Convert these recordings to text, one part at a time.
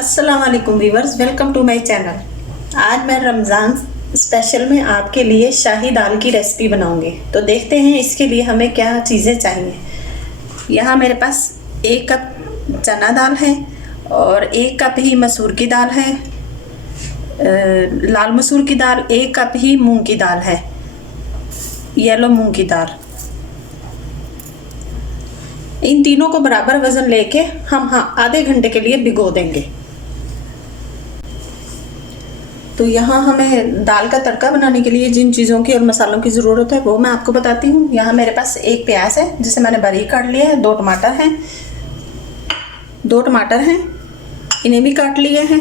अस्सलाम वालेकुम viewers, welcome to my channel. आज मैं रमज़ान स्पेशल में आपके लिए शाही दाल की रेसिपी बनाऊंगी। तो देखते हैं इसके लिए हमें क्या चीज़ें चाहिए। यहाँ मेरे पास 1 कप चना दाल है और 1 कप ही मसूर की दाल है। लाल मसूर की दाल 1 कप ही मूंग की दाल है, येलो मूंग की दाल। इन तीनों को बराबर वज़न लेके हम आधे घंटे के लिए भिगो देंगे। तो यहाँ हमें दाल का तड़का बनाने के लिए जिन चीज़ों की और मसालों की ज़रूरत है वो मैं आपको बताती हूँ। यहाँ मेरे पास 1 प्याज है जिसे मैंने बारीक काट लिया है। 2 टमाटर हैं, इन्हें भी काट लिए हैं।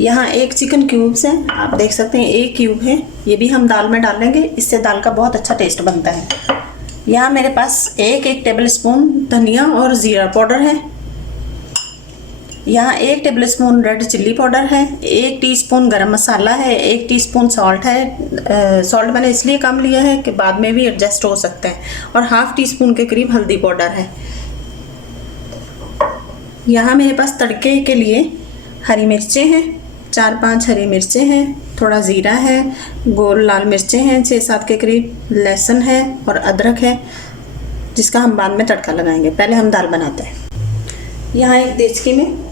यहाँ 1 चिकन क्यूब्स है, आप देख सकते हैं 1 क्यूब है। ये भी हम दाल में डालेंगे, इससे दाल का बहुत अच्छा टेस्ट बनता है। यहाँ मेरे पास 1 टेबल स्पून धनिया और ज़ीरा पाउडर है। यहाँ 1 table spoon red chilli powder है। 1 टीस्पून गरम मसाला है। 1 टीस्पून सॉल्ट है। सॉल्ट मैंने इसलिए कम लिया है कि बाद में भी एडजस्ट हो सकते हैं। और ½ टीस्पून के करीब हल्दी पाउडर है। यहाँ मेरे पास तड़के के लिए हरी मिर्चें हैं, 4-5 हरी मिर्चें हैं, थोड़ा ज़ीरा है, गोल लाल मिर्चें हैं 6-7 के करीब, लहसुन है और अदरक है जिसका हम बाद में तड़का लगाएंगे। पहले हम दाल बनाते हैं। यहाँ एक देचकी में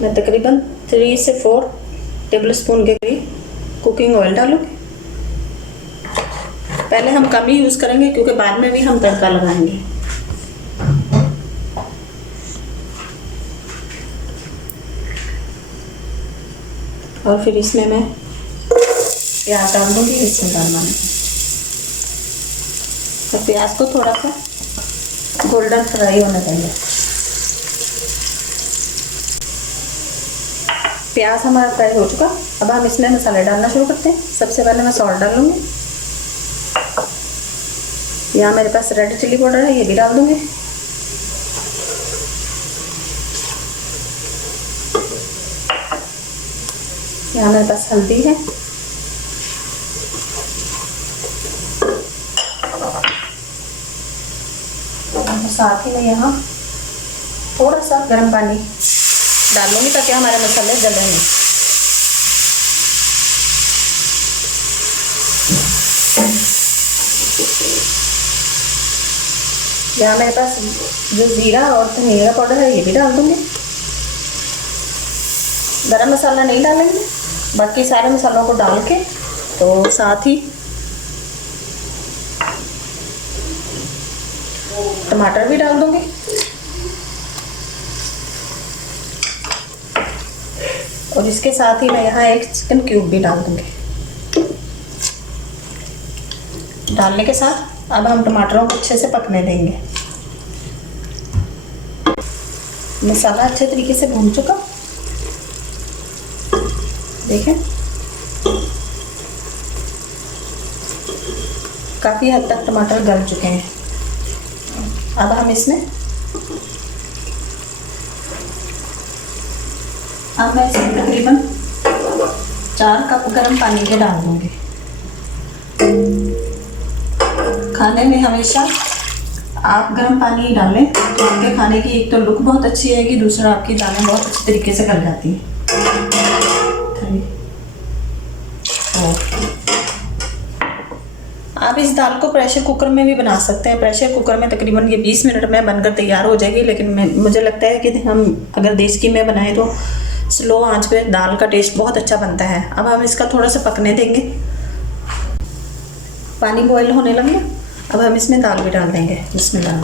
मैं तकरीबन 3 से 4 टेबल स्पून के करीब कुकिंग ऑयल डालूँगी। पहले हम कम ही यूज़ करेंगे क्योंकि बाद में भी हम तड़का लगाएंगे। और फिर इसमें मैं प्याज डाल दूँगी। इसमें डालना है तो प्याज को थोड़ा सा गोल्डन फ्राई होने देंगे। प्याज हमारा फ्राई हो चुका। अब हम इसमें मसाले डालना शुरू करते हैं। सबसे पहले मैं सॉल्ट डालूँगी। यहाँ मेरे पास रेड चिल्ली पाउडर है, ये भी डाल दूँगी। यहाँ मेरे पास हल्दी है। साथ ही में यहाँ थोड़ा सा गर्म पानी डालूंगी ताकि हमारे मसाले जले नहीं। यहाँ मेरे पास जो जीरा और धनिया पाउडर है ये भी डाल दूंगी। गरम मसाला नहीं डालेंगे, बाकी सारे मसालों को डाल के तो साथ ही टमाटर भी डाल दूंगी। और इसके साथ ही मैं यहाँ 1 चिकन क्यूब भी डाल दूंगी। डालने के साथ अब हम टमाटरों को अच्छे से पकने देंगे। मसाला अच्छे तरीके से भून चुका, देखें काफ़ी हद तक टमाटर गल चुके हैं। अब हम इसमें मैं इसमें तकरीबन 4 कप गर्म पानी के डाल दूँगी। खाने में हमेशा आप गर्म पानी ही डालें तो आपके खाने की एक तो लुक बहुत अच्छी आएगी, दूसरा आपकी दालें बहुत अच्छी तरीके से गल जाती हैं। आप इस दाल को प्रेशर कुकर में भी बना सकते हैं। प्रेशर कुकर में तकरीबन ये 20 मिनट में बनकर तैयार हो जाएगी। लेकिन मुझे लगता है कि हम अगर देसी में बनाएं तो स्लो आंच पे दाल का टेस्ट बहुत अच्छा बनता है। अब हम इसका थोड़ा सा पकने देंगे। पानी बॉईल होने लगे, अब हम इसमें दाल भी डाल देंगे। बिस्मिल्लाह।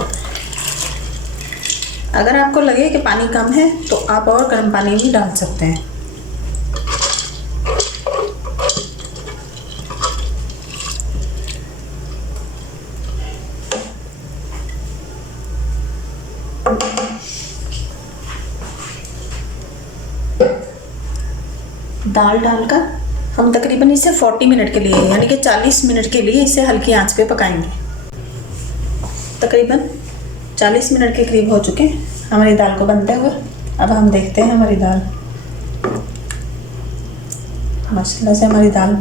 अगर आपको लगे कि पानी कम है तो आप और गर्म पानी भी डाल सकते हैं। दाल डालकर हम तकरीबन इसे 40 मिनट के लिए यानी कि 40 मिनट के लिए इसे हल्की आंच पे पकाएंगे। तकरीबन 40 मिनट के करीब हो चुके हैं हमारी दाल को बनते हुए। अब हम देखते हैं हमारी दाल, माशाल्लाह से हमारी दाल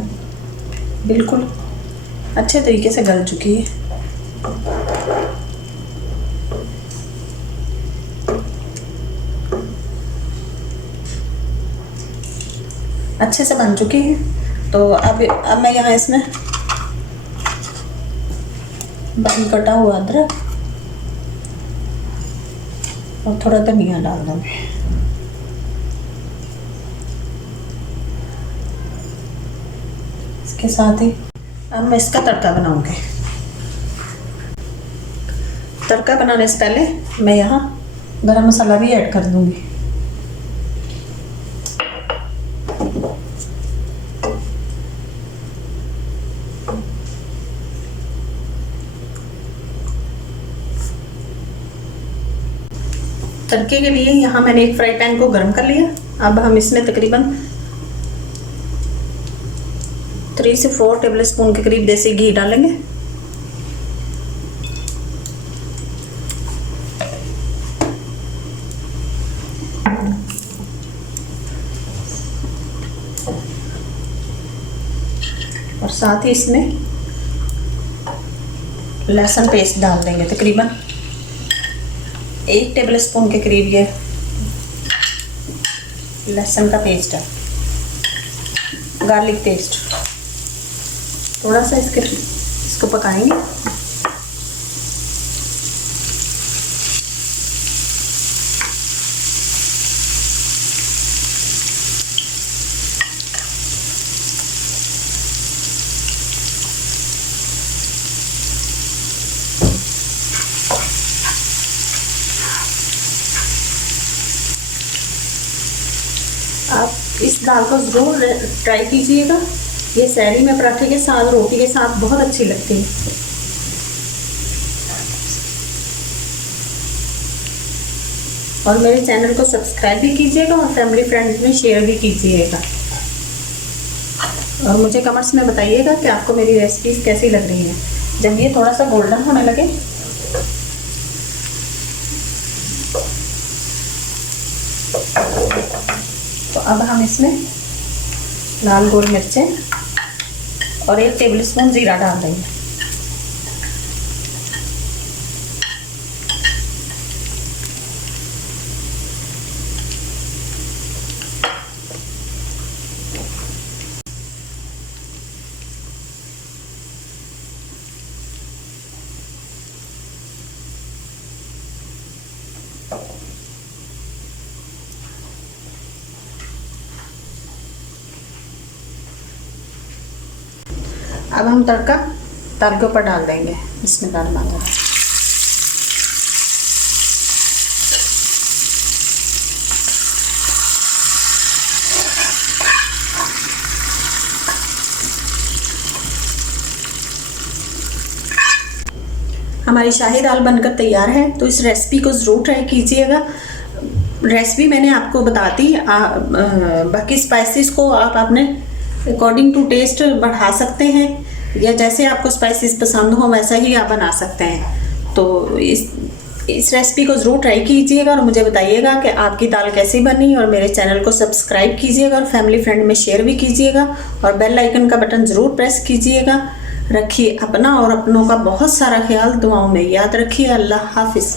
बिल्कुल अच्छे तरीके से गल चुकी है। अच्छे से बन चुकी है। तो अब मैं यहाँ इसमें बारीक कटा हुआ अदरक और थोड़ा धनिया डाल दूँगी। इसके साथ ही अब मैं इसका तड़का बनाऊंगी। तड़का बनाने से पहले मैं यहाँ गरम मसाला भी ऐड कर दूंगी। तड़के के लिए यहाँ मैंने एक फ्राई पैन को गर्म कर लिया। अब हम इसमें तकरीबन 3 से 4 टेबल स्पून के करीब देसी घी डालेंगे। और साथ ही इसमें लहसुन पेस्ट डाल देंगे। तकरीबन 1 टेबल स्पून के करीब ये लहसुन का पेस्ट है, गार्लिक पेस्ट। थोड़ा सा इसको पकाएंगे। आप इस दाल को ज़रूर ट्राई कीजिएगा। ये सहरी में पराठे के साथ, रोटी के साथ बहुत अच्छी लगती है। और मेरे चैनल को सब्सक्राइब भी कीजिएगा और फैमिली फ्रेंड्स में शेयर भी कीजिएगा। और मुझे कमेंट्स में बताइएगा कि आपको मेरी रेसिपीज़ कैसी लग रही हैं। जब ये थोड़ा सा गोल्डन होने लगे तो अब हम इसमें लाल गोल मिर्चें और 1 टेबल स्पून जीरा डाल देंगे। अब हम तड़का दाल के ऊपर डाल देंगे। बिस्मिल्लाह। हमारी शाही दाल बनकर तैयार है। तो इस रेसिपी को ज़रूर ट्राई कीजिएगा। रेसिपी मैंने आपको बता दी। बाकी स्पाइसेस को आप अपने अकॉर्डिंग टू टेस्ट बढ़ा सकते हैं, या जैसे आपको स्पाइसेस पसंद हो वैसा ही आप बना सकते हैं। तो इस रेसिपी को ज़रूर ट्राई कीजिएगा और मुझे बताइएगा कि आपकी दाल कैसी बनी। और मेरे चैनल को सब्सक्राइब कीजिएगा और फैमिली फ्रेंड में शेयर भी कीजिएगा और बेल आइकन का बटन ज़रूर प्रेस कीजिएगा। रखिए अपना और अपनों का बहुत सारा ख्याल। दुआओं में याद रखिए। अल्लाह हाफिज़।